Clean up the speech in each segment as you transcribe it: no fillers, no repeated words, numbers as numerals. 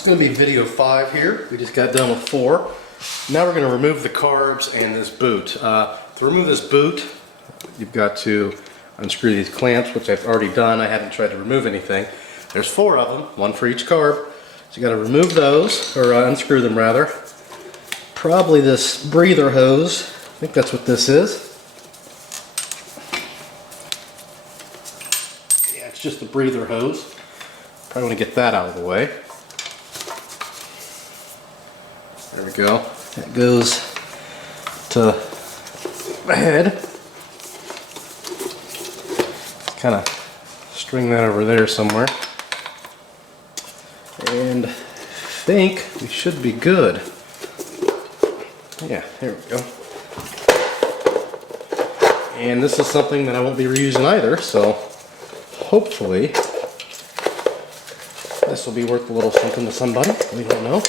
It's going to be video 5 here. We just got done with 4. Now we're going to remove the carbs and this boot. To remove this boot, you've got to unscrew these clamps, which I've already done. I haven't tried to remove anything. There's 4 of them, 1 for each carb. So you got to remove those, or unscrew them rather. Probably this breather hose. I think that's what this is. Yeah, it's just a breather hose. Probably want to get that out of the way. There we go. That goes to the head. Kind of string that over there somewhere. And I think we should be good. Yeah, there we go. And this is something that I won't be reusing either, so hopefully this will be worth a little something to somebody. We don't know.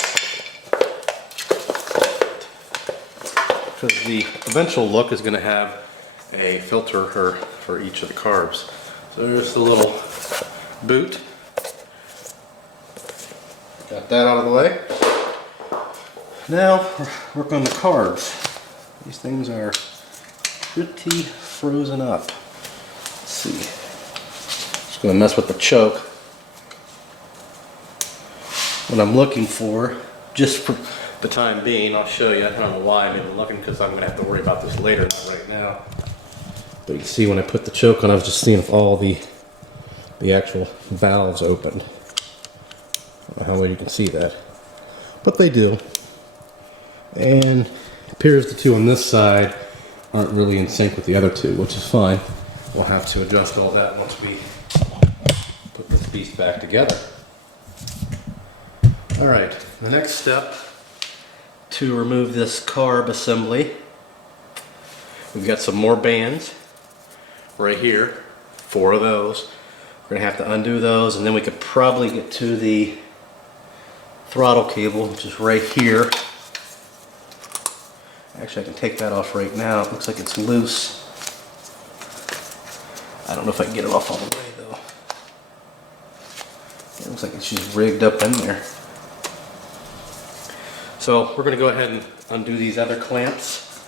Because the eventual look is going to have a filter for each of the carbs. So there's the little boot. Got that out of the way. Now work on the carbs. These things are pretty frozen up. Let's see. Just going to mess with the choke. What I'm looking for, just for the time being, I'll show you. I don't know why I'm even looking, because I'm going to have to worry about this later, not right now. But you can see when I put the choke on, I was just seeing if all the actual valves opened. I don't know how well you can see that, but they do. And it appears the 2 on this side aren't really in sync with the other 2, which is fine. We'll have to adjust all that once we put this beast back together. Alright, the next step to remove this carb assembly, we've got some more bands right here, 4 of those. We're going to have to undo those, and then we could probably get to the throttle cable, which is right here. Actually, I can take that off right now. It looks like it's loose. I don't know if I can get it off all the way though. It looks like it's just rigged up in there. So we're going to go ahead and undo these other clamps.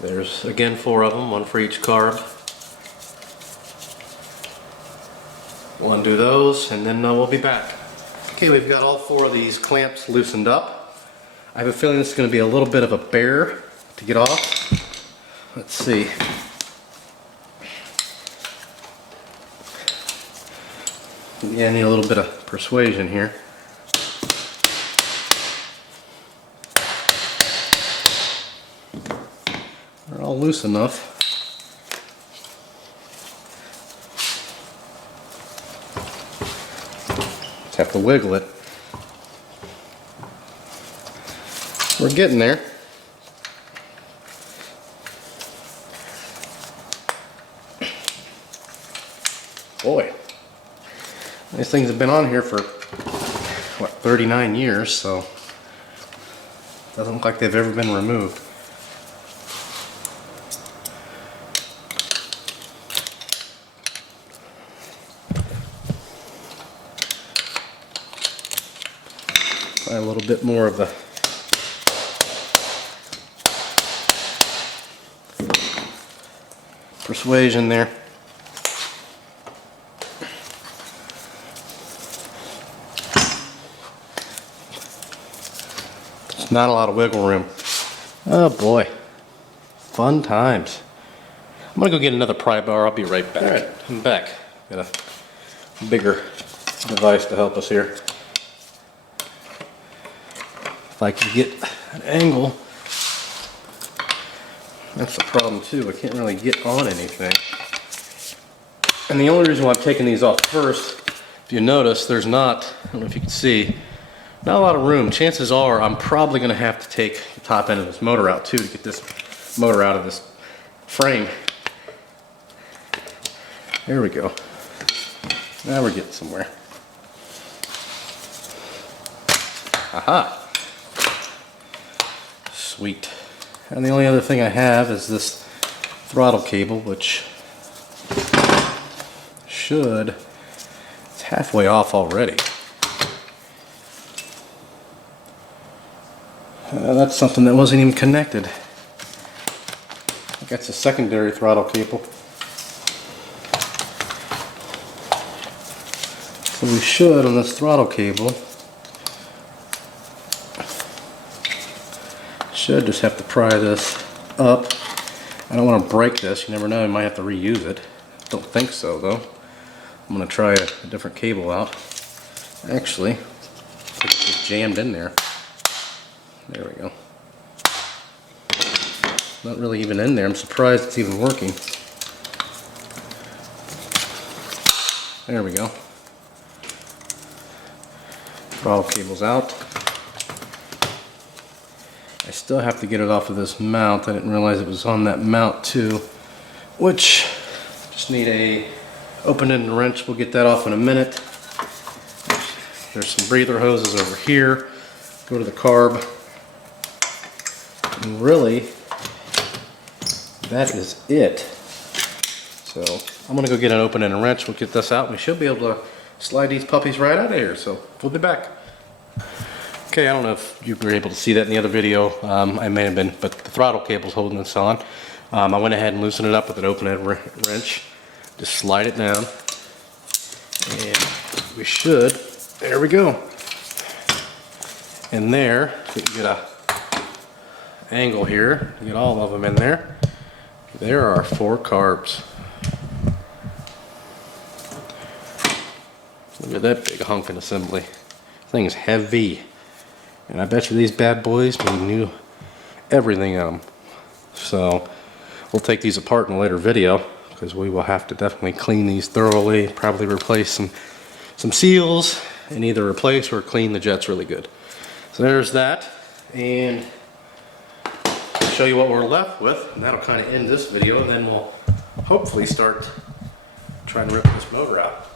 There's again 4 of them, 1 for each carb. We'll undo those and then we'll be back. Okay, we've got all 4 of these clamps loosened up. I have a feeling this is going to be a little bit of a bear to get off. Let's see. Yeah, I need a little bit of persuasion here. They're all loose enough. Just have to wiggle it. We're getting there. Boy, these things have been on here for, what, 39 years, so doesn't look like they've ever been removed. Try a little bit more of the persuasion there. There's not a lot of wiggle room. Oh boy, fun times. I'm gonna go get another pry bar. I'll be right back. All right, I'm back. Got a bigger device to help us here. If I can get an angle. That's the problem too, I can't really get on anything. And the only reason why I'm taking these off first, if you notice, there's not, I don't know if you can see, not a lot of room. Chances are I'm probably going to have to take the top end of this motor out too to get this motor out of this frame. There we go. Now we're getting somewhere. Aha! Sweet. And the only other thing I have is this throttle cable, which should, it's halfway off already. That's something that wasn't even connected. That's a secondary throttle cable. So we should, on this throttle cable, should just have to pry this up. I don't want to break this. You never know, I might have to reuse it. Don't think so though. I'm going to try a different cable out. Actually, it's just jammed in there. There we go. Not really even in there. I'm surprised it's even working. There we go. Throttle cable's out. I still have to get it off of this mount. I didn't realize it was on that mount too, which just need a open-ended wrench. We'll get that off in a minute. There's some breather hoses over here. Go to the carb. And really, that is it. So I'm gonna go get an open-ended wrench. We'll get this out. We should be able to slide these puppies right out of here. So we'll be back. Okay, I don't know if you were able to see that in the other video. I may have been, but the throttle cable's holding this on. I went ahead and loosened it up with an open-ended wrench. Just slide it down. And we should, there we go. And there, we can get a angle here, get all of them in there. There are 4 carbs. Look at that big honking assembly. This thing is heavy. And I bet you these bad boys knew everything in them. So we'll take these apart in a later video because we will have to definitely clean these thoroughly, probably replace some seals, and either replace or clean the jets really good. So there's that, and I'll show you what we're left with, and that'll kind of end this video, and then we'll hopefully start trying to rip this motor out.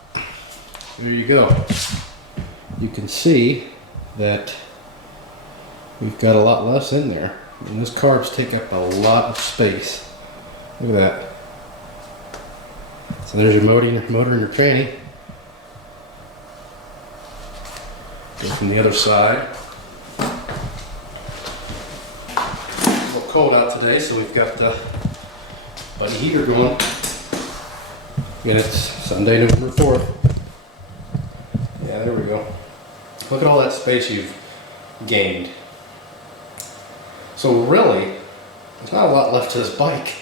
There you go. You can see that we've got a lot less in there. And those carbs take up a lot of space. Look at that. So there's your motor and your tranny. Go from the other side. It's a little cold out today, so we've got the buddy heater going. Again, it's Sunday, November 4th. Yeah, there we go. Look at all that space you've gained. So really, there's not a lot left to this bike.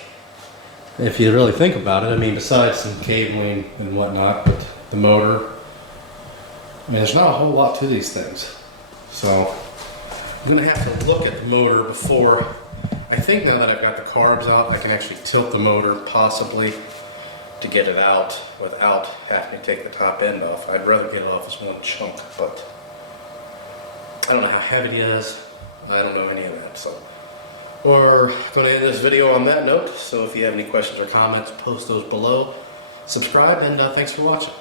If you really think about it, I mean, besides some cabling and whatnot, but the motor, I mean, there's not a whole lot to these things. So I'm gonna have to look at the motor before. I think now that I've got the carbs out, I can actually tilt the motor possibly to get it out without having to take the top end off. I'd rather get it off as one chunk, but I don't know how heavy it is. I don't know any of that, so we're going to end this video on that note. So if you have any questions or comments, post those below. Subscribe, and thanks for watching.